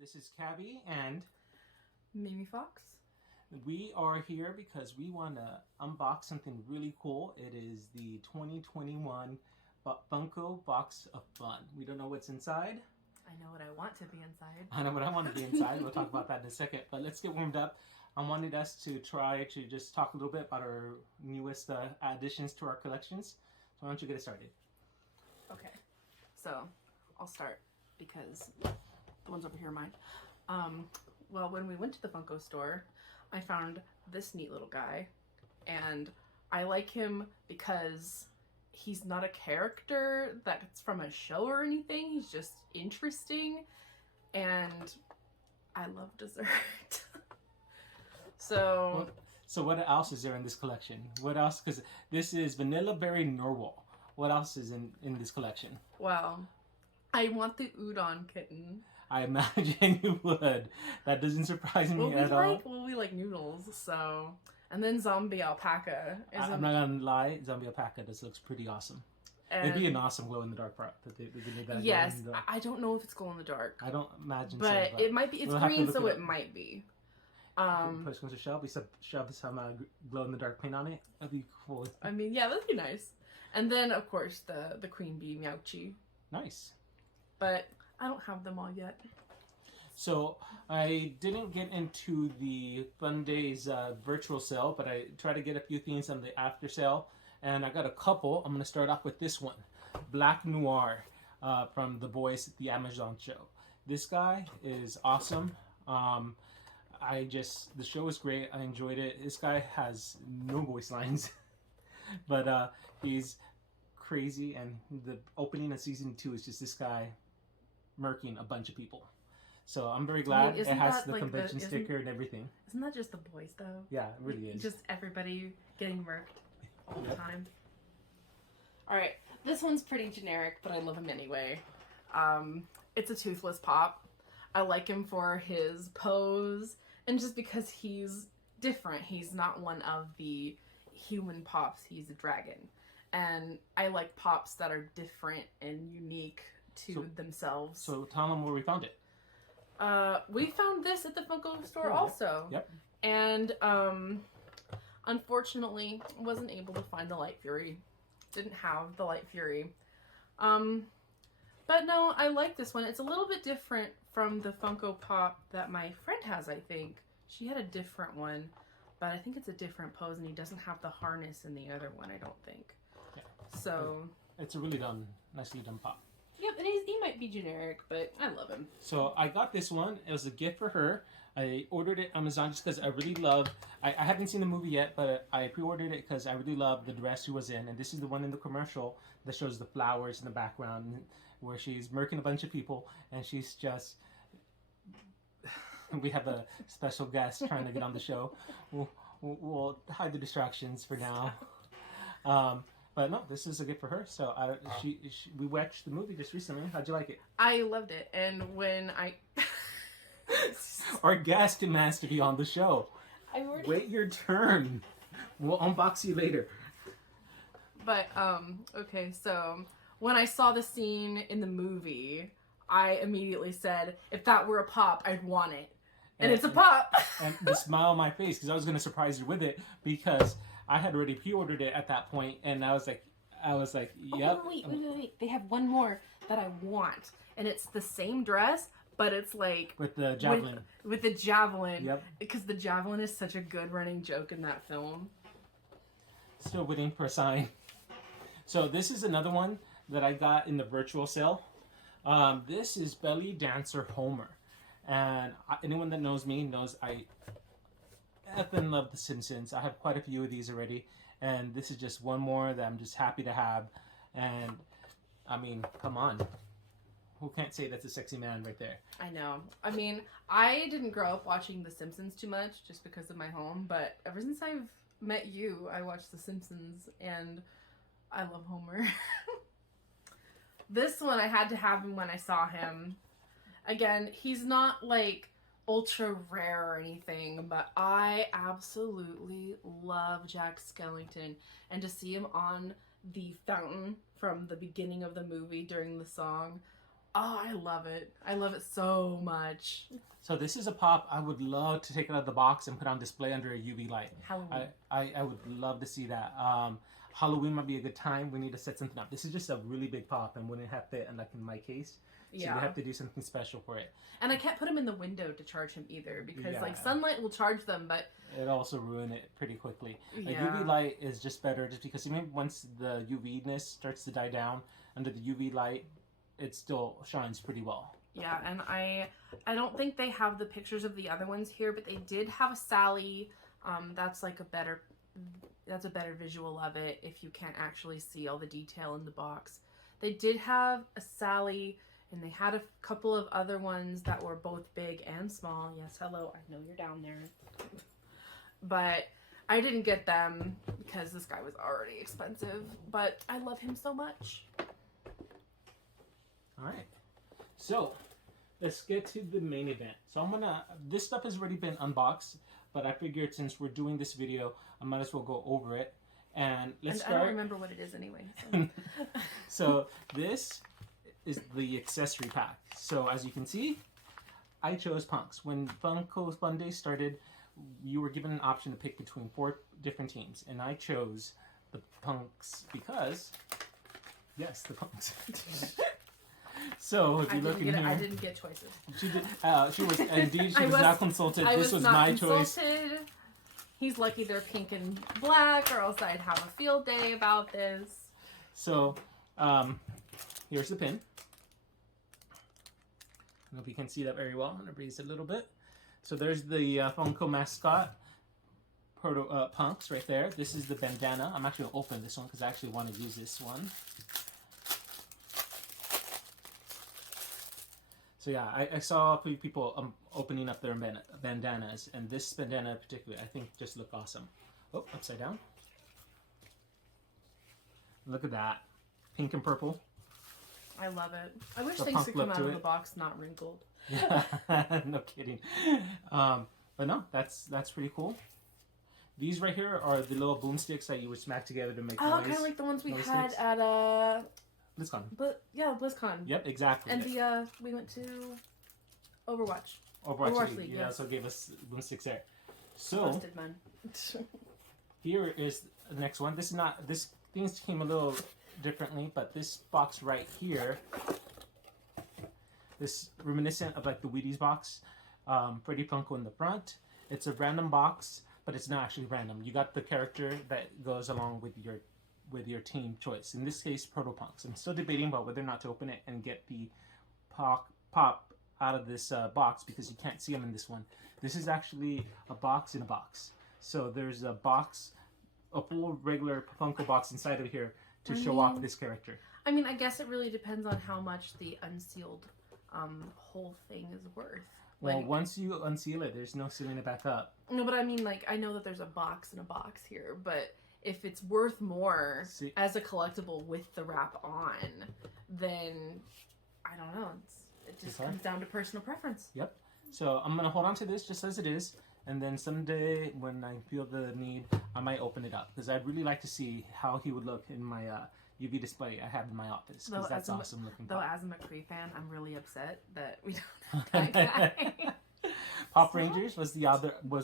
This is Cabby, and Mimi Fox. we are here because we want to unbox something really cool. It is the 2021 Funko Box of Fun. We don't know what's inside. I know what I want to be inside. I know what I want to be inside. We'll talk about that in a second. But let's get warmed up. I wanted us to try to just talk a little bit about our newest additions to our collections. So why don't you get it started? Okay, so I'll start because the ones over here are mine. Well, when we went to the Funko store, I found this neat little guy, and I like him because he's not a character that's from a show or anything. He's just interesting, and I love dessert. So what else is there in this collection? What else? Because this is Vanilla Berry Narwhal. What else is in this collection? well, I want the udon kitten. I imagine you would. That doesn't surprise me at all. Well, we like noodles, so. And then zombie alpaca. I'm not gonna lie, zombie alpaca. This looks pretty awesome. It'd be an awesome glow in the dark product. They did that. Yes, I don't know if it's glow in the dark. I don't imagine, but so, but it might be. It's green, so it might be. Push comes to shove. We shove some glow in the dark paint on it. That'd be cool. I mean, yeah, that'd be nice. And then, of course, the queen bee Meowchi. Nice. But I don't have them all yet. So I didn't get into the Fun Days virtual sale, but I tried to get a few things on the after sale, and I got a couple. I'm going to start off with this one, Black Noir, from The Boys at the Amazon show. This guy is awesome. The show was great. I enjoyed it. This guy has no voice lines, but he's crazy, and the opening of season 2 is just this guy murking a bunch of people. So I'm very glad it has the convention sticker and everything. Isn't that just The Boys, though? Yeah, it really is. Just everybody getting murked all the time. All right, this one's pretty generic, but I love him anyway. It's a Toothless Pop. I like him for his pose, and just because he's different. He's not one of the human pops. He's a dragon. And I like pops that are different and unique to themselves. So tell them where we found it. We found this at the Funko store also. Yep. And unfortunately, wasn't able to find the Light Fury. Didn't have the Light Fury. But no, I like this one. It's a little bit different from the Funko Pop that my friend has, I think. She had a different one, but I think it's a different pose, and he doesn't have the harness in the other one, I don't think. Yeah. So it's a nicely done pop. Yep, and he might be generic, but I love him. So I got this one. It was a gift for her. I ordered it on Amazon just because I really love... I haven't seen the movie yet, but I pre-ordered it because I really love the dress she was in. And this is the one in the commercial that shows the flowers in the background where she's murking a bunch of people. And she's just... We have a special guest trying to get on the show. We'll hide the distractions for now. But no, this is a gift for her. So we watched the movie just recently. How'd you like it? I loved it. And when Our guest demands to be on the show. Wait your turn. We'll unbox you later. But, okay, so when I saw the scene in the movie, I immediately said, if that were a pop, I'd want it. And it's a pop! And the smile on my face, because I was going to surprise you with it, because I had already pre-ordered it at that point, and I was like, yep. Oh, wait. They have one more that I want. And it's the same dress, but it's like... With the javelin. With the javelin. Yep. Because the javelin is such a good running joke in that film. Still waiting for a sign. So this is another one that I got in the virtual sale. This is Belly Dancer Homer. And anyone that knows me knows I effing love The Simpsons. I have quite a few of these already. And this is just one more that I'm just happy to have. And, I mean, come on. Who can't say that's a sexy man right there? I know. I mean, I didn't grow up watching The Simpsons too much just because of my home. But ever since I've met you, I watched The Simpsons. And I love Homer. This one, I had to have him when I saw him. Again, he's not like ultra rare or anything, but I absolutely love Jack Skellington, and to see him on the fountain from the beginning of the movie during the song, Oh, I love it. I love it so much. So this is a pop I would love to take it out of the box and put on display under a UV light. Halloween. I would love to see that. Halloween might be a good time. We need to set something up. This is just a really big pop and wouldn't have fit like in my case. So Yeah. we have to do something special for it. And I can't put him in the window to charge him either because Yeah. like sunlight will charge them, but It also ruin it pretty quickly. A yeah. UV light is just better just because even once the UV-ness starts to die down under the UV light, it still shines pretty well. Yeah, and I don't think they have the pictures of the other ones here, but they did have a Sally. That's like a better visual of it if you can't actually see all the detail in the box. They did have a Sally, and they had a couple of other ones that were both big and small. Yes, hello, I know you're down there. But I didn't get them because this guy was already expensive, but I love him so much. All right. So let's get to the main event. So this stuff has already been unboxed, but I figured since we're doing this video, I might as well go over it. And let's I don't start. remember what it is anyway. So. So this is the accessory pack. So as you can see, I chose Punks. When Funko Fun Day started, you were given an option to pick between 4 different teams, and I chose the Punks because, yes, the Punks. So if you look in here, I didn't get choices. she did. She was indeed. She was was- not consulted. I This was not my choice. consulted. He's lucky they're pink and black, or else I'd have a field day about this. So here's the pin. I hope you can see that very well. I'm gonna raise it a little bit. So there's the Funko mascot, Punks right there. This is the bandana. I'm actually gonna open this one because I actually want to use this one. So yeah, I saw a few people opening up their bandanas, and this bandana in particular, I think just looked awesome. Oh, upside down. Look at that, pink and purple. I love it. I wish The things punk could come look out to of the it. box not wrinkled. No kidding. But no, that's pretty cool. These right here are the little boomsticks that you would smack together to make Oh, noise. kind of like the ones we Noise had sticks. at BlizzCon. BlizzCon. Yep, exactly. And we went to Overwatch. Overwatch Overwatch League. League, Yeah, yes. so gave us boomsticks there. So Busted man. here is the next one. This things came a little differently, but this box right here, this reminiscent of like the Wheaties box, Freddy Funko in the front. It's a random box, but it's not actually random. You got the character that goes along with your team choice. In this case, Proto-Punks. I'm still debating about whether or not to open it and get the pop out of this box because you can't see them in this one. This is actually a box in a box. So there's a box, a full regular Funko box inside of here to show off this character. I mean, I guess it really depends on how much the unsealed whole thing is worth. Well, Like, once you unseal it, there's no sealing it back up. no, but I mean, like, I know that there's a box in a box here, but if it's worth more See- as a collectible with the wrap on, then I don't know. It just Okay. comes down to personal preference. Yep. So I'm gonna hold on to this just as it is, and then someday when I feel the need, I might open it up because I'd really like to see how he would look in my UV display I have in my office because Though, that's as a- awesome looking. Though, Pop. as a McCree fan, I'm really upset that we don't have that guy. Pop Rangers was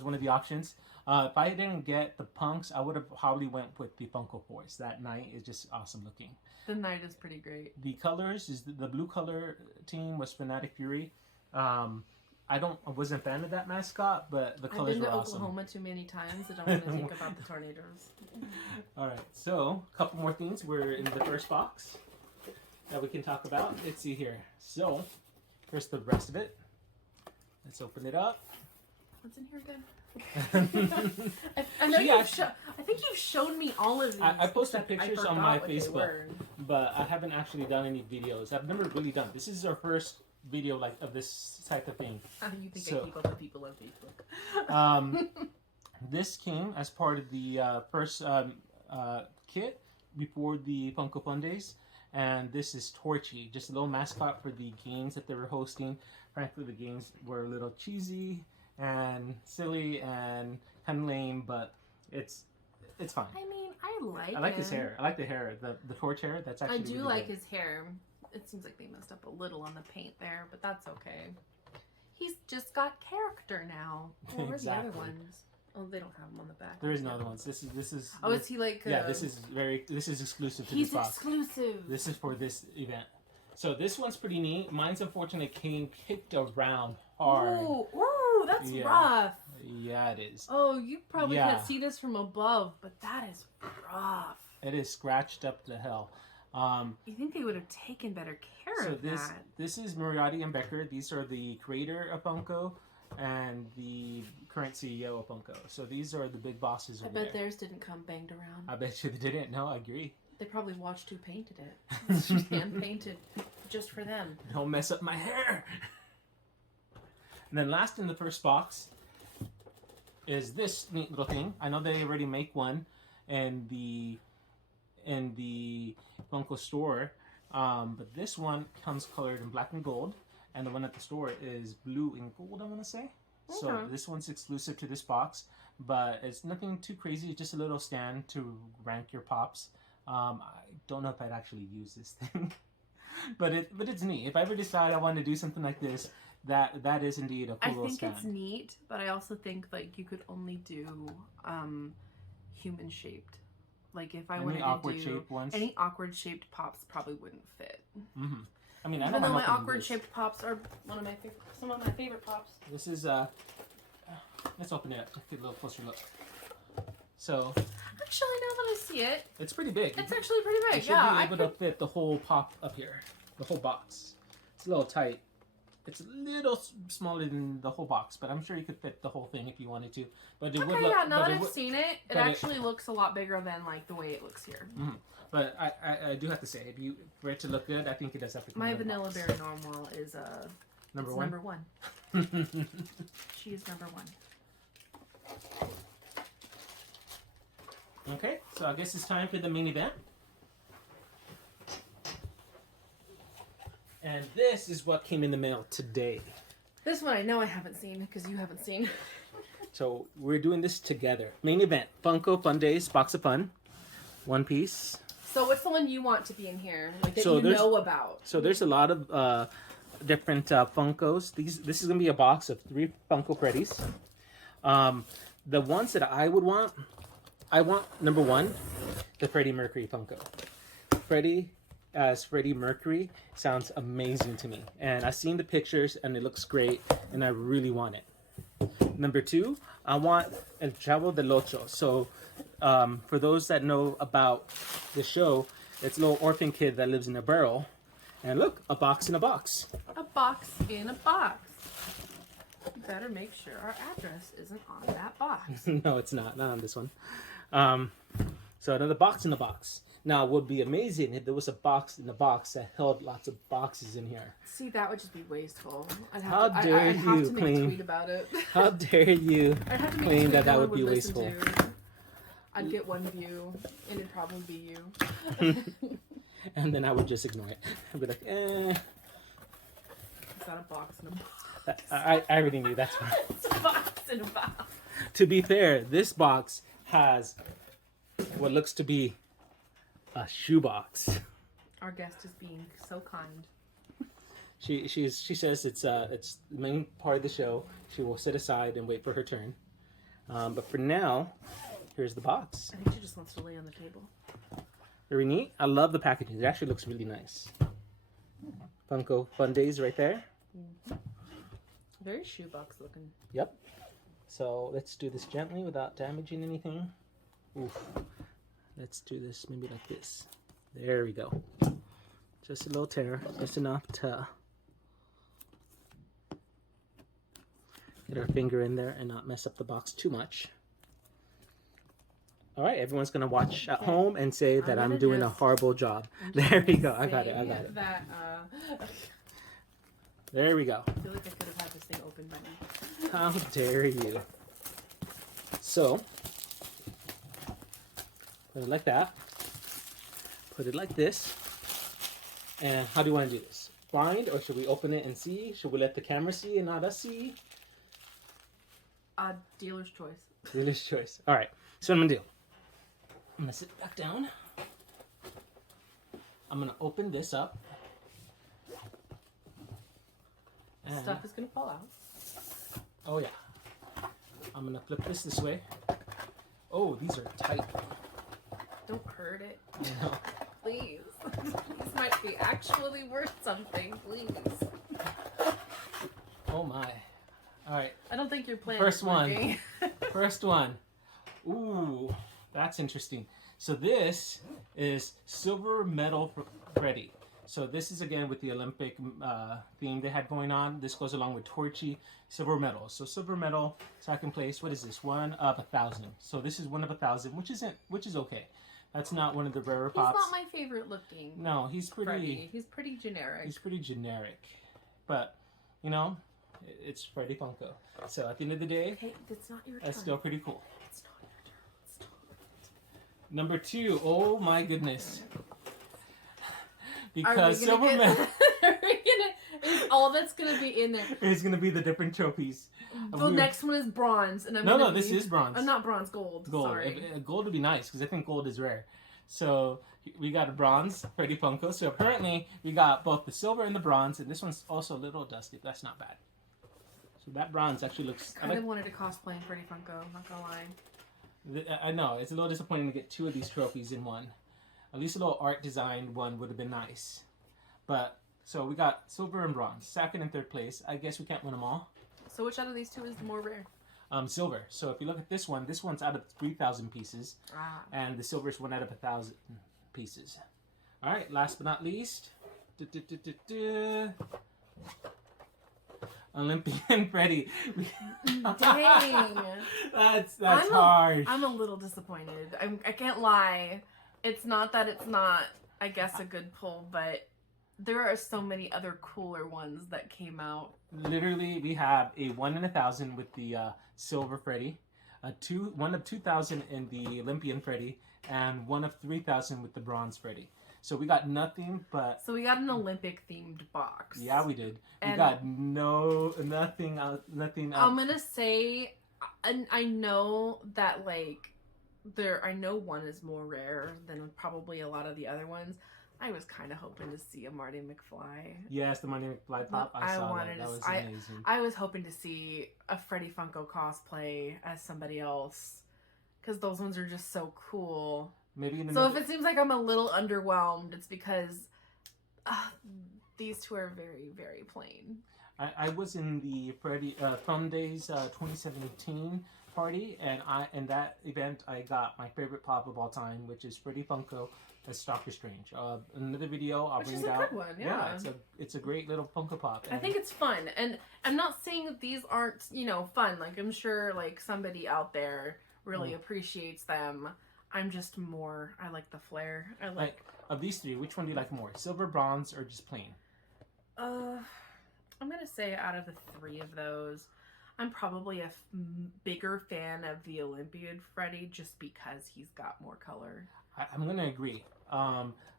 one of the options. If I didn't get the Punks, I would have probably went with the Funko Force. That night is just awesome looking. The night is pretty great. The colors is the blue color team was Fanatic Fury. I wasn't a fan of that mascot, but the I've colors been to were awesome. Oklahoma too many times. I don't want to think about the tornadoes. All right, so a couple more things. We're in the first box that we can talk about. Let's see here. So, first the rest of it. Let's open it up. What's in here again? I I know So, yeah, I think you've shown me all of these. I posted except I pictures on forgot my what they Facebook. were. but I haven't actually done any videos. I've never really done. This is our first video like of this type of thing. You think So- I keep up with people on Facebook? This came as part of the first kit before the Funko Fun Days, and this is Torchy, just a little mascot for the games that they were hosting. Frankly, the games were a little cheesy and silly and kind of lame, but it's fine. I mean, I like I like his him. hair. I like the hair, the torch hair. That's I actually do really like good. his hair. it seems like they messed up a little on the paint there, but that's okay. He's just got character now. Well, where's the Exactly. other ones? Oh, they don't have them on the back. There is no other ones. This is. Oh, is he like? Yeah, this is exclusive to He's this box. exclusive. This is for this event. So this one's pretty neat. Mine's unfortunately came kicked around hard. Ooh, that's Yeah. rough. Yeah, it is. Oh, you probably Yeah. can't see this from above, but that is rough. It is scratched up to hell. You think they would have taken better care So of this that? this is Moriarty and Becker. These are the creator of Funko and the current CEO of Funko. So these are the big bosses I over bet there. theirs didn't come banged around. I bet you they didn't. No, I agree. They probably watched who painted it. It's just hand painted, just for them. Don't mess up my hair. And then last in the first box is this neat little thing. I know they already make one in the Funko store, but this one comes colored in black and gold, and the one at the store is blue and gold, I want to say. So Okay. this one's exclusive to this box, but it's nothing too crazy. It's just a little stand to rank your pops. I don't know if I'd actually use this thing, but it's neat. If I ever decide I want to do something like this, that is indeed a cool I little think stand. it's neat, but I also think like you could only do human shaped. Like if I Any wanted to awkward do shaped ones. any awkward shaped pops, probably wouldn't fit. Mm-hmm. I mean, I Even don't though have my nothing awkward this. shaped pops are some of my favorite pops. This is let's open it up. Get a little closer look. So Actually, now that I see it, it's pretty big. it's actually pretty You big. should Yeah, be I able could. to fit the whole pop up here, the whole box. It's a little tight. It's a little smaller than the whole box, but I'm sure you could fit the whole thing if you wanted to. But it would Okay, look. yeah. Now but that it I've would, seen it, it but it- actually looks a lot bigger than like the way it looks here. but I do have to say, if you for it to look good, I think it does have to come My in the vanilla box. berry normal is Number it's one. number one. She is number one. Okay, so I guess it's time for the main event. And this is what came in the mail today. This one I know I haven't seen because you haven't seen. So we're doing this together. Main event, Funko Fun Days, Box of Fun, One Piece. So what's the one you want to be in here? Like that So you there's- know about? So there's a lot of different Funkos. This is gonna be a box of 3 Funko Freddys. The ones that I would want, I want number 1, the Freddie Mercury Funko. Freddie as Freddie Mercury sounds amazing to me, and I've seen the pictures and it looks great, and I really want it. Number 2, I want El Chavo del Ocho. So for those that know about the show, it's a little orphan kid that lives in a barrel. And look, a box in a box. A box in a box. You better make sure our address isn't on that box. No, it's not on this one. So another box in a box. Now, it would be amazing if there was a box in a box that held lots of boxes in here. See, that would just be wasteful. I'd have How to, dare I'd have you to make a claim- tweet about it. How dare you I'd have to make a claim tweet that no would one be listen wasteful? to. I'd get 1 view, and it'd probably be you. And then I would just ignore it. I'd be like, Is that a box in a box? I already knew that's fine. It's a box in a box. To be fair, this box has what looks to be a shoebox. Our guest is being so kind. She says it's the main part of the show. She will sit aside and wait for her turn. But for now, here's the box. I think she just wants to lay on the table. Very neat. I love the packaging. It actually looks really nice. Funko Fun Days right there. Very shoebox looking. Yep. So let's do this gently without damaging anything. Oof. Let's do this maybe like this. There we go. Just a little tear. Just enough to get our finger in there and not mess up the box too much. All right, everyone's gonna watch at home and say that I'm gonna doing a just- horrible job. There we go. I got it. I got it. That, There we go. I feel like I could have had this thing open by now. How dare you? So, put it like that. Put it like this. And how do you want to do this? Blind, or should we open it and see? Should we let the camera see and not us see? Dealer's choice. Dealer's choice. All right. So what I'm gonna do. I'm gonna sit back down. I'm gonna open this up. And, Stuff is gonna fall out. oh yeah. I'm gonna flip this way. Oh, these are tight. Don't hurt it. I know. Please. This might be actually worth something, please. Oh my. Alright, I don't think your plan First is one. working. first one. Ooh, that's interesting. So this is Silver Medal Freddy. So this is again with the Olympic theme they had going on. This goes along with Torchy, silver medal. So silver medal, second place. What is this? 1 of 1,000. So this is 1 of 1,000, which is okay. That's not one of the rarer He's pops. not my favorite looking. No, he's pretty. Freddy. He's pretty generic. He's pretty generic, but you know, it's Freddy Funko. So at the end of the day, Okay, that's not your turn. that's still pretty cool. It's not your turn. Stop. Number 2. Oh my goodness. Are we Because gonna silver medal is all that's gonna be in there. is going to be the different trophies. The next one is bronze, and I'm No, gonna this be- is bronze. I'm not bronze, gold. Gold. Sorry. Gold would be nice because I think gold is rare. So we got a bronze Freddy Funko. So apparently we got both the silver and the bronze, and this one's also a little dusty. That's not bad. So that bronze actually looks. Kind of wanted to cosplay Freddy Funko. I'm not gonna lie. I know it's a little disappointing to get 2 of these trophies in one. At least a little art designed one would have been nice. But so we got silver and bronze, second and third place. I guess we can't win them all. So which out of these two is more rare? Silver. So if you look at this one's out of 3,000 pieces, Ah. and the silver is 1 out of 1,000 pieces. All right, last but not least, Olympian Freddy. Dang. that's I'm harsh. I'm a little disappointed. I can't lie. It's not that it's not, I guess, a good pull, but there are so many other cooler ones that came out. Literally, we have a 1 in 1,000 with the silver Freddy, 1 of 2,000 in the Olympian Freddy, and 1 of 3,000 with the bronze Freddy. So we got nothing but. So we got an Olympic themed box. Yeah, we did. We And- got nothing out. I'm gonna say, I know that I know one is more rare than probably a lot of the other ones. I was kind of hoping to see a Marty McFly. Yes, the Money McFly pop. I saw wanted that. That to- was I- amazing. I was hoping to see a Freddy Funko cosplay as somebody else, because those ones are just so cool. Maybe in the So middle. if it seems like I'm a little underwhelmed, it's because these two are very, very plain. I was in the Freddy Fun Days 2017 party, and in that event I got my favorite pop of all time, which is Freddy Funko as Doctor Strange. Another video I'll Which bring is it a out. good one, yeah. It's a great little Funko Pop. I think it's fun, and I'm not saying that these aren't, fun. Like, I'm sure, somebody out there really appreciates them. I'm just I like the flair. I like... Of these 3, which one do you like more? Silver, bronze, or just plain? I'm gonna say out of the 3 of those, I'm probably a bigger fan of the Olympian Freddy just because he's got more color. I'm gonna agree.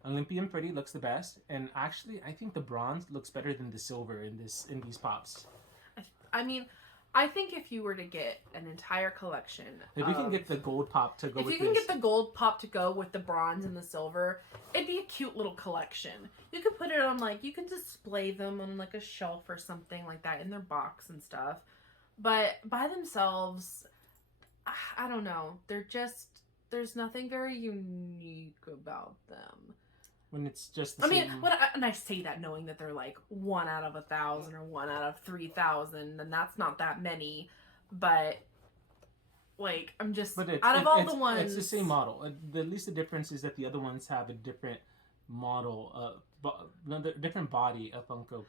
Olympian Freddy looks the best, and actually, I think the bronze looks better than the silver in these pops. I mean, I think if you were to get an entire collection, If we can get the gold pop to go if with you can this, get the gold pop to go with the bronze and the silver, it'd be a cute little collection. You could put it on you can display them on a shelf or something like that in their box and stuff. But by themselves, I don't know. There's nothing very unique about them. when it's just the I mean, same. and I say that knowing that they're 1 out of 1,000 or 1 out of 3,000, and that's not that many. But I'm just But out of all the ones, it's the same model. At least the difference is that the other ones have a different model, different body of Funko.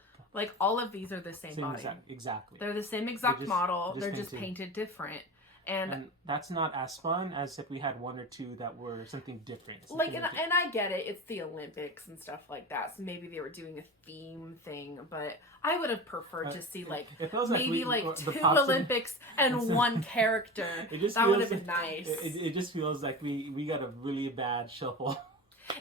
all of these are the same body. Exactly. They're the same exact just- model. just They're just painted. painted different. And that's not as fun as if we had 1 or 2 that were something different. and I get it. It's the Olympics and stuff like that. So maybe they were doing a theme thing, but I would have preferred to see it feels maybe the 2 pops in- Olympics and 1 character. It just That would feels have been nice. It just feels like we got a really bad shuffle.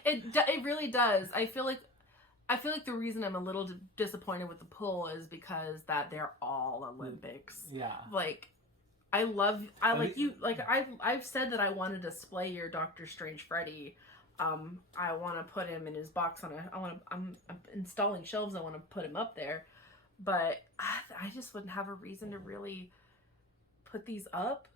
It really does. I feel like the reason I'm a little disappointed with the pull is because that they're all Olympics. Yeah. I've said that I want to display your Doctor Strange Freddy. I want to put him in his box I'm installing shelves. I want to put him up there, but I just wouldn't have a reason to really put these up.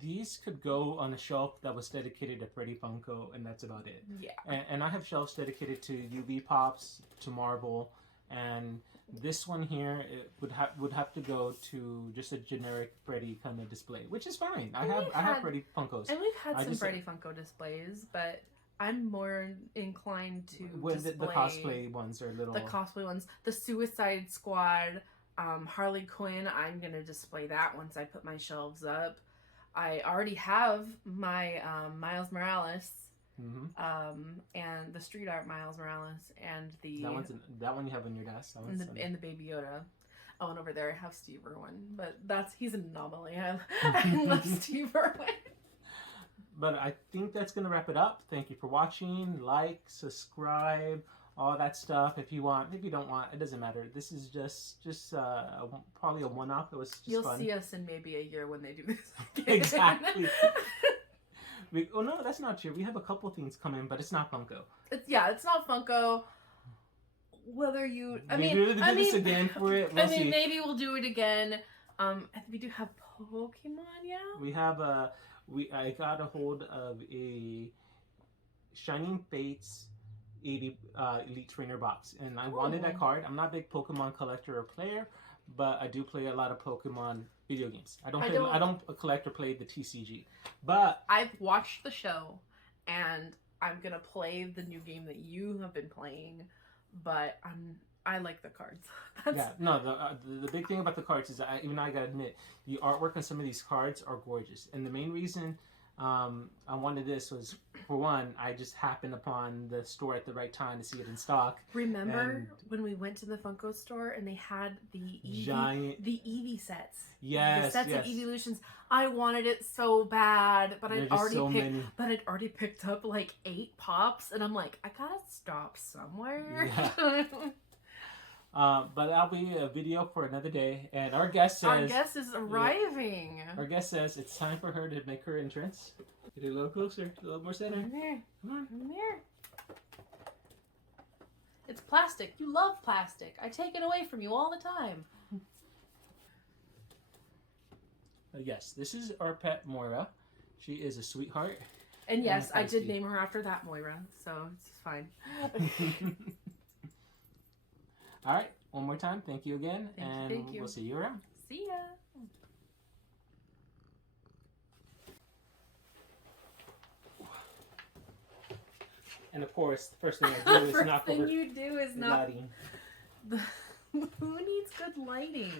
These could go on a shelf that was dedicated to Freddy Funko, and that's about it. Yeah. And I have shelves dedicated to UV Pops, to Marvel, and this one here it would have to go to just a generic Freddy kind of display, which is fine. I have Freddy Funkos. And we've had I some just- Freddy Funko displays, but I'm more inclined to When the display cosplay ones are little. the cosplay ones. The Suicide Squad, Harley Quinn, I'm going to display that once I put my shelves up. I already have my Miles Morales, and the Street Art Miles Morales, and the that one you have on your desk. That one's and the Baby Yoda. Oh, and over there I have Steve Irwin, but he's an anomaly. I love Steve Irwin. But I think that's gonna wrap it up. Thank you for watching. Like, subscribe, all that stuff. If you want, if you don't want, it doesn't matter. This is just probably a one-off. It was just You'll fun. see us in maybe a year when they do this again. Exactly. Oh no, that's not true. We have a couple things coming, but it's not Funko. It's not Funko. Whether you, Maybe we'll do this again for it. We'll see. maybe we'll do it again. We do have Pokemon, yeah. We have I got a hold of a Shining Fates 80 Elite Trainer box, and I wanted that card. I'm not a big Pokemon collector or player, but I do play a lot of Pokemon video games. I don't collect or play the TCG, but I've watched the show, and I'm gonna play the new game that you have been playing, but I like the cards. The big thing about the cards is I gotta admit the artwork on some of these cards are gorgeous, and the main reason I wanted this was, for one, I just happened upon the store at the right time to see it in stock. Remember when we went to the Funko store and they had the Eevee sets? Yes, the sets yes. of Eeveelutions. I wanted it so bad, but I'd already picked up like 8 pops, and I'm like, I gotta stop somewhere. Yeah. But that'll be a video for another day. And our guest says... Our guest is arriving. Our guest says it's time for her to make her entrance. Get it a little closer, a little more center. Come here. Come on. Come here. It's plastic. You love plastic. I take it away from you all the time. Yes, this is our pet Moira. She is a sweetheart. And yes, I did name her after that Moira, so it's fine. All right, one more time. Thank you again, Thank you. We'll see you around. See ya. And of course, the first thing I do is knock over. you do is the lighting. Who needs good lighting?